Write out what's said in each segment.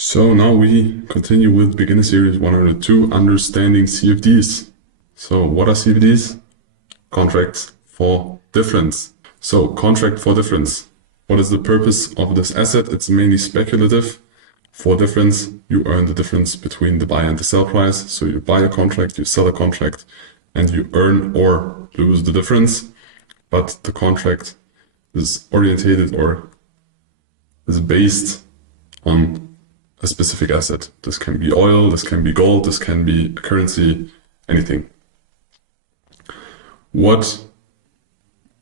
So now we continue with beginner series 102, Understanding CFDs. So what are CFDs? Contracts for difference. So contract for difference. What is the purpose of this asset? It's mainly speculative. For difference, you earn the difference between the buy and the sell price. So you buy a contract, you sell a contract, and you earn or lose the difference. But the contract is orientated or is based on a specific asset. This can be oil, this can be gold, this can be a currency, anything. What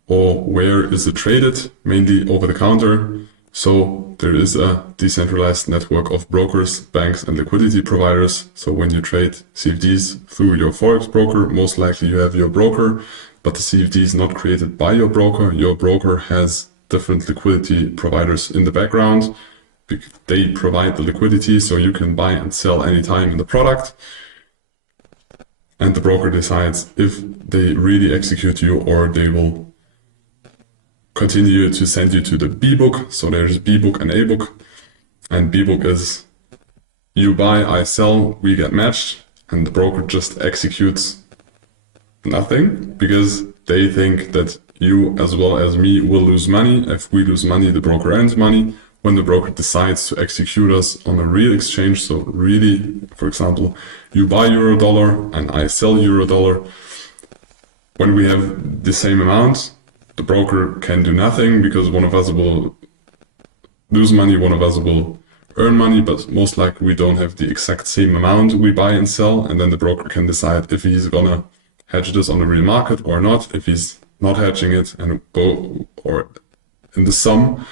or where is it traded? Mainly over the counter. So there is a decentralized network of brokers, banks, and liquidity providers. So when you trade CFDs through your Forex broker, most likely you have your broker, but the CFD is not created by your broker. Your broker has different liquidity providers in the background. They provide the liquidity, so you can buy and sell anytime in the product. And the broker decides if they really execute you or they will continue to send you to the B book. So there's B book and A book. And B book is you buy, I sell, we get matched. And the broker just executes nothing because they think that you as well as me will lose money. If we lose money, the broker earns money. When the broker decides to execute us on a real exchange, so really, for example, you buy euro dollar and I sell euro dollar, when we have the same amount, the broker can do nothing because one of us will lose money, one of us will earn money, but most likely we don't have the exact same amount we buy and sell, and then the broker can decide if he's gonna hedge this on the real market or not. If he's not hedging it and go, or in the sum,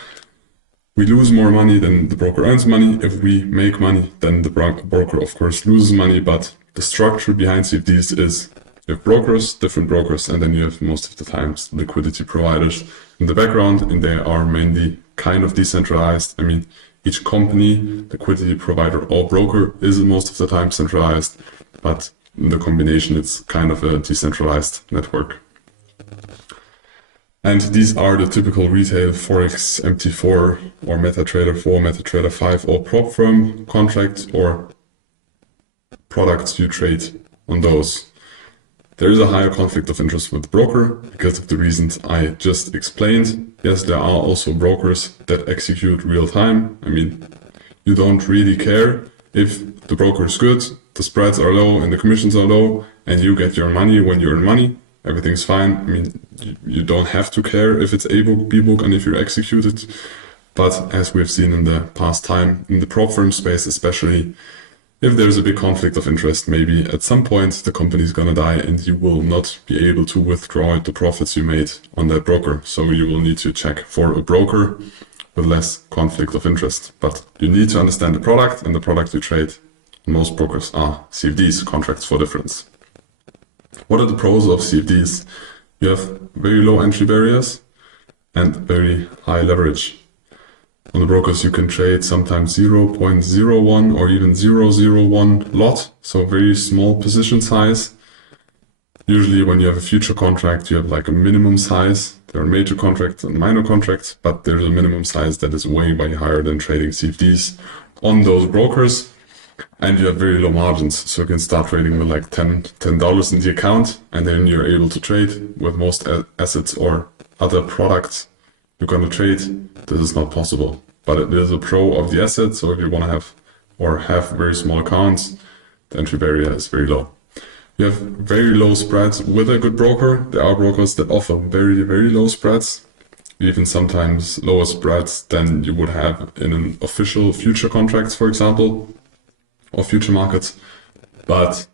we lose more money, then the broker earns money. If we make money, then the broker of course loses money, but the structure behind CFDs is you have brokers, different brokers, and then you have most of the times liquidity providers in the background, and they are mainly kind of decentralized. I mean, each company, liquidity provider or broker is most of the time centralized, but in the combination it's kind of a decentralized network. And these are the typical retail Forex MT4 or MetaTrader 4, MetaTrader 5 or prop firm contracts or products you trade on those. There is a higher conflict of interest with the broker because of the reasons I just explained. Yes, there are also brokers that execute real time. I mean, you don't really care if the broker is good, the spreads are low and the commissions are low, and you get your money when you earn money. Everything's fine. I mean, you don't have to care if it's A book, B book, and if you're executed. But as we've seen in the past time, in the prop firm space especially, if there's a big conflict of interest, maybe at some point the company is gonna die and you will not be able to withdraw the profits you made on that broker. So you will need to check for a broker with less conflict of interest. But you need to understand the product, and the product you trade. Most brokers are CFDs, contracts for difference. What are the pros of CFDs? You have very low entry barriers and very high leverage. On the brokers you can trade sometimes 0.01 or even 0.01 lot, so very small position size. Usually when you have a future contract you have like a minimum size. There are major contracts and minor contracts, but there's a minimum size that is way higher than trading CFDs on those brokers. And you have very low margins, so you can start trading with like $10 in the account, and then you're able to trade. With most assets or other products you're going to trade, this is not possible. But it is a pro of the asset, so if you want to have very small accounts, the entry barrier is very low. You have very low spreads with a good broker. There are brokers that offer very low spreads, even sometimes lower spreads than you would have in an official future contracts, for example, or future markets, but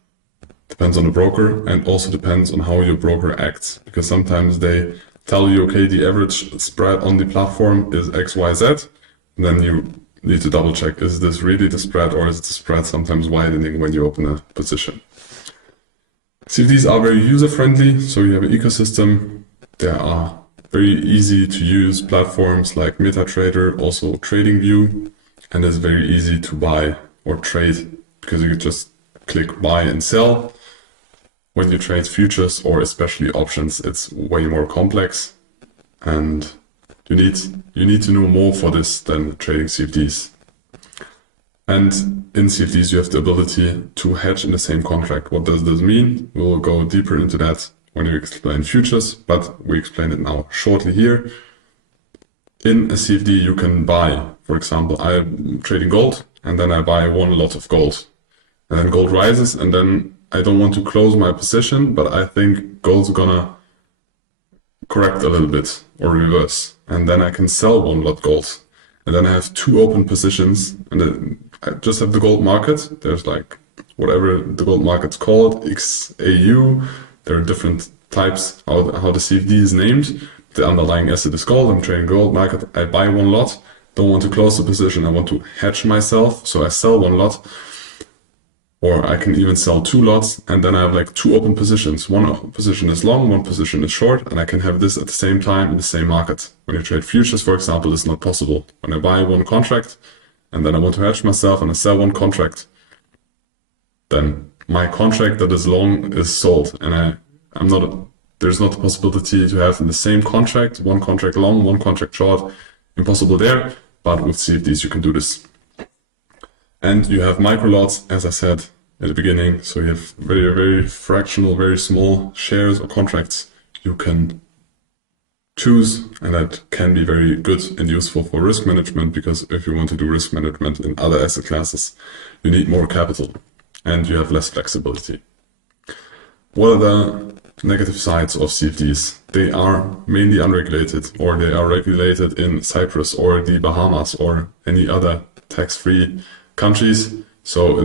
depends on the broker and also depends on how your broker acts, because sometimes they tell you, okay, the average spread on the platform is XYZ, and then you need to double check, is this really the spread or is the spread sometimes widening when you open a position? CFDs are very user-friendly, so you have an ecosystem. There are very easy to use platforms like MetaTrader, also TradingView, and it's very easy to buy or trade because you can just click buy and sell. When you trade futures or especially options, it's way more complex, and you need to know more for this than trading CFDs. And in CFDs, you have the ability to hedge in the same contract. What does this mean? We'll go deeper into that when we explain futures, but we explain it now shortly here. In a CFD, you can buy, for example, I'm trading gold, and then I buy one lot of gold. And then gold rises, and then I don't want to close my position, but I think gold's gonna correct a little bit or reverse. And then I can sell one lot gold. And then I have two open positions, and then I just have the gold market. There's like whatever the gold market's called, XAU. There are different types how the CFD is named. The underlying asset is gold. I'm trading gold market. I buy one lot. Don't want to close the position. I want to hedge myself. So I sell one lot. Or I can even sell two lots, and then I have like two open positions. One position is long, one position is short, and I can have this at the same time in the same market. When you trade futures, for example, it's not possible. When I buy one contract, and then I want to hedge myself, and I sell one contract, then my contract that is long is sold, and there's not a possibility to have in the same contract, one contract long, one contract short. Impossible there, but with CFDs you can do this. And you have micro lots, as I said at the beginning. So you have very, very fractional, very small shares or contracts you can choose. And that can be very good and useful for risk management, because if you want to do risk management in other asset classes, you need more capital and you have less flexibility. What are the negative sides of CFDs? They are mainly unregulated, or they are regulated in Cyprus or the Bahamas or any other tax-free countries, so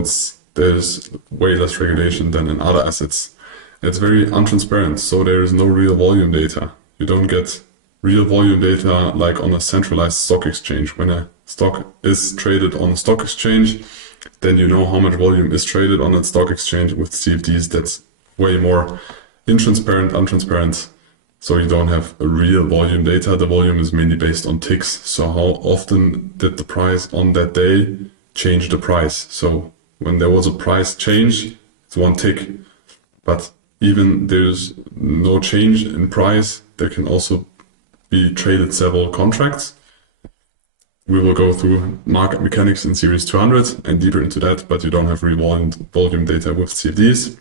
there's way less regulation than in other assets. It's very untransparent, so there is no real volume data. You don't get real volume data like on a centralized stock exchange. When a stock is traded on a stock exchange, then you know how much volume is traded on that stock exchange. With CFDs, that's way more untransparent. So you don't have a real volume data. The volume is mainly based on ticks. So how often did the price on that day change the price? So when there was a price change, it's one tick. But even there's no change in price, there can also be traded several contracts. We will go through market mechanics in series 200 and deeper into that, but you don't have real volume data with CFDs.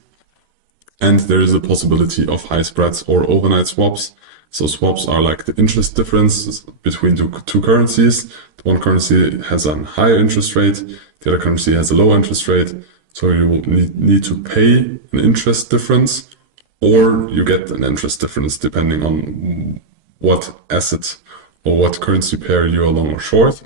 And there is a possibility of high spreads or overnight swaps. So swaps are like the interest difference between two currencies. The one currency has a higher interest rate, the other currency has a lower interest rate. So you will need to pay an interest difference, or you get an interest difference depending on what asset or what currency pair you are long or short.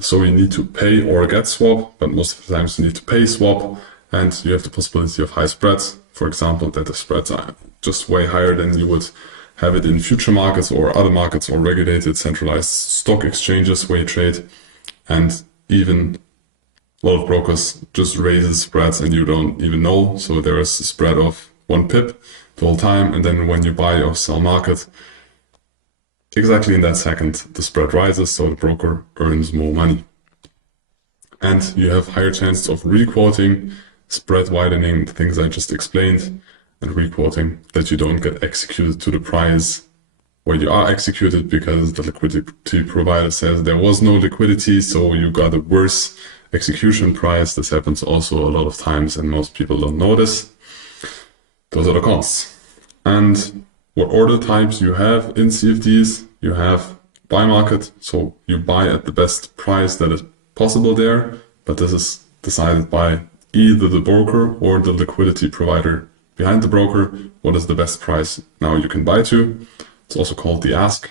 So you need to pay or get swap, but most of the times you need to pay swap, and you have the possibility of high spreads. For example, that the spreads are just way higher than you would have it in future markets or other markets or regulated centralized stock exchanges where you trade. And even a lot of brokers just raises spreads and you don't even know. So there is a spread of 1 pip the whole time. And then when you buy or sell market, exactly in that second, the spread rises. So the broker earns more money. And you have higher chances of requoting, spread widening, the things I just explained, and requoting, that you don't get executed to the price where you are executed because the liquidity provider says there was no liquidity, so you got a worse execution price. This happens also a lot of times and most people don't notice. Those are the cons. And what order types you have in CFDs? You have buy market, so you buy at the best price that is possible there, but this is decided by either the broker or the liquidity provider behind the broker. What is the best price now you can buy to? It's also called the ask.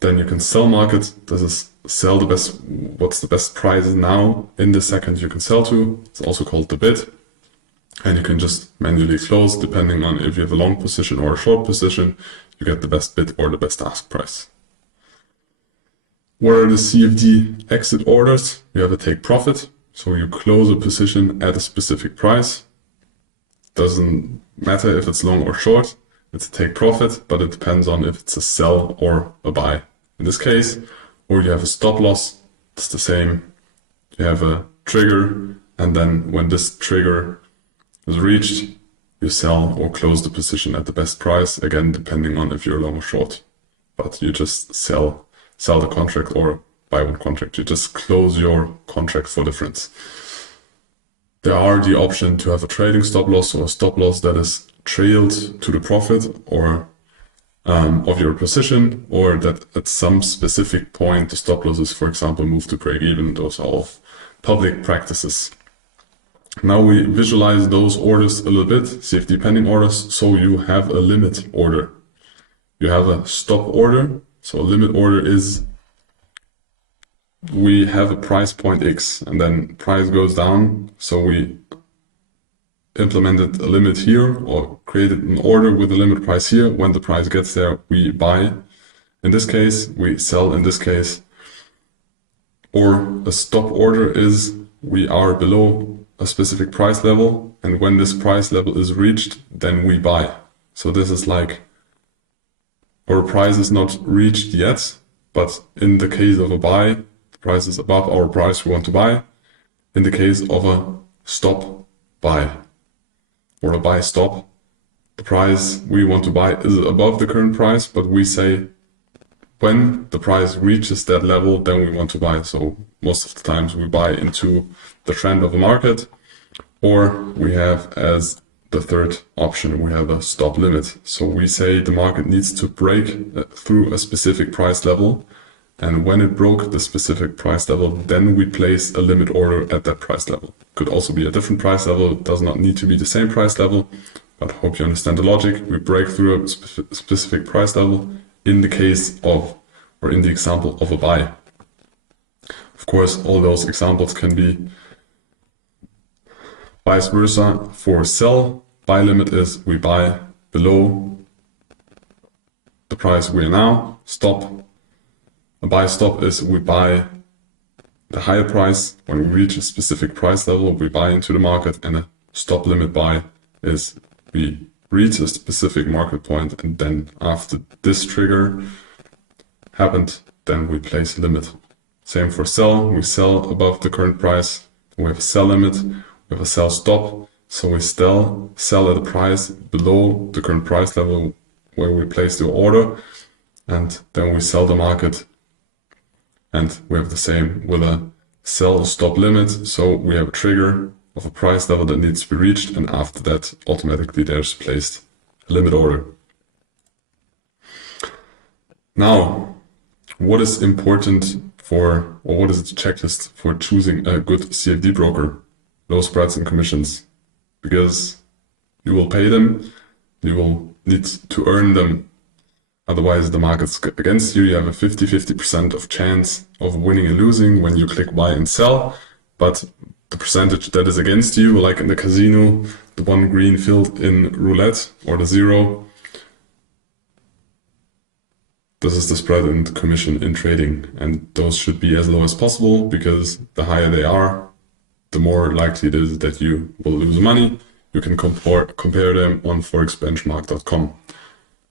Then you can sell market. This is sell the best, what's the best price now in the second you can sell to. It's also called the bid. And you can just manually close depending on if you have a long position or a short position. You get the best bid or the best ask price. What are the CFD exit orders? You have a take profit. So you close a position at a specific price. Doesn't matter if it's long or short. It's a take profit, but it depends on if it's a sell or a buy in this case. Or you have a stop loss. It's the same. You have a trigger, and then when this trigger is reached, you sell or close the position at the best price, again depending on if you're long or short. But you just sell the contract or buy one contract. You just close your contract for difference. there are the option to have a trading stop loss or a stop loss that is trailed to the profit or of your position, or that at some specific point the stop losses, for example, move to break even. Those are all public practices. Now we visualize those orders a little bit, CFD pending orders. So you have a limit order. You have a stop order. So a limit order is we have a price point X and then price goes down. So we implemented a limit here or created an order with a limit price here. When the price gets there, we buy. In this case, we sell in this case. Or a stop order is we are below a specific price level, and when this price level is reached, then we buy. So this is like our price is not reached yet, but in the case of a buy, the price is above our price we want to buy. In the case of a stop buy or a buy stop, the price we want to buy is above the current price, but we say when the price reaches that level, then we want to buy. So most of the times we buy into the trend of the market, or we have as the third option, we have a stop limit. So we say the market needs to break through a specific price level. And when it broke the specific price level, then we place a limit order at that price level. Could also be a different price level. It does not need to be the same price level, but I hope you understand the logic. We break through a specific price level in the case of, or in the example of a buy. Of course, all those examples can be vice versa for sell. Buy limit is we buy below the price we are now. Stop. A buy stop is we buy the higher price. When we reach a specific price level, we buy into the market, and a stop limit buy is we reach a specific market point, and then after this trigger happened, then we place a limit. Same for sell. We sell above the current price. We have a sell limit. We have a sell stop. So we sell at a price below the current price level where we place the order, and then we sell the market. And we have the same with a sell stop limit. So we have a trigger of a price level that needs to be reached, and after that, automatically there's placed a limit order. Now, what is important for, or what is the checklist for choosing a good CFD broker? Low spreads and commissions, because you will pay them, you will need to earn them. Otherwise, the market's against you. You have a 50-50% of chance of winning and losing when you click buy and sell. But the percentage that is against you, like in the casino, the one green filled in roulette or the zero, this is the spread and commission in trading. And those should be as low as possible, because the higher they are, the more likely it is that you will lose money. You can compare them on forexbenchmark.com.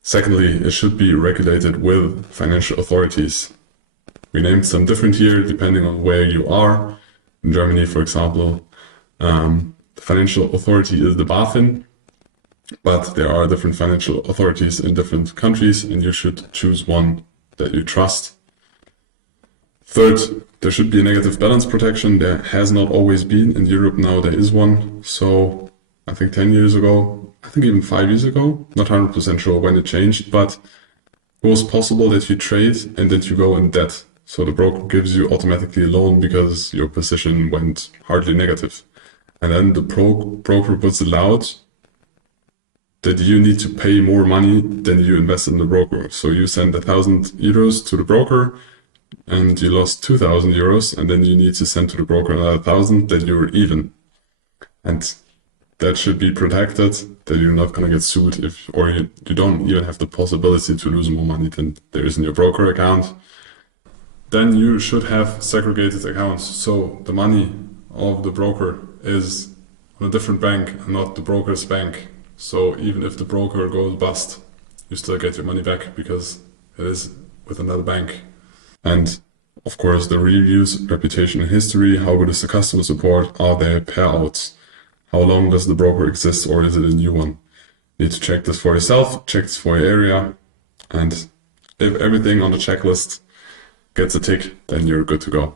Secondly, it should be regulated with financial authorities. We named some different here depending on where you are. In Germany, for example, the financial authority is the BaFin, but there are different financial authorities in different countries, and you should choose one that you trust. Third, there should be a negative balance protection. There has not always been. In Europe now there is one. So I think 10 years ago, I think even 5 years ago, not 100% sure when it changed, but it was possible that you trade and that you go in debt. So the broker gives you automatically a loan because your position went hardly negative. And then the broker was allowed that you need to pay more money than you invested in the broker. So you send 1,000 euros to the broker and you lost 2,000 euros, and then you need to send to the broker another 1,000, that you're even. And that should be protected, that you're not going to get sued if, or you don't even have the possibility to lose more money than there is in your broker account. Then you should have segregated accounts. So the money of the broker is on a different bank and not the broker's bank. So even if the broker goes bust, you still get your money back because it is with another bank. And of course, the reviews, reputation and history, how good is the customer support, are there payouts? How long does the broker exist, or is it a new one? You need to check this for yourself, check this for your area, and if everything on the checklist gets a tick, then you're good to go.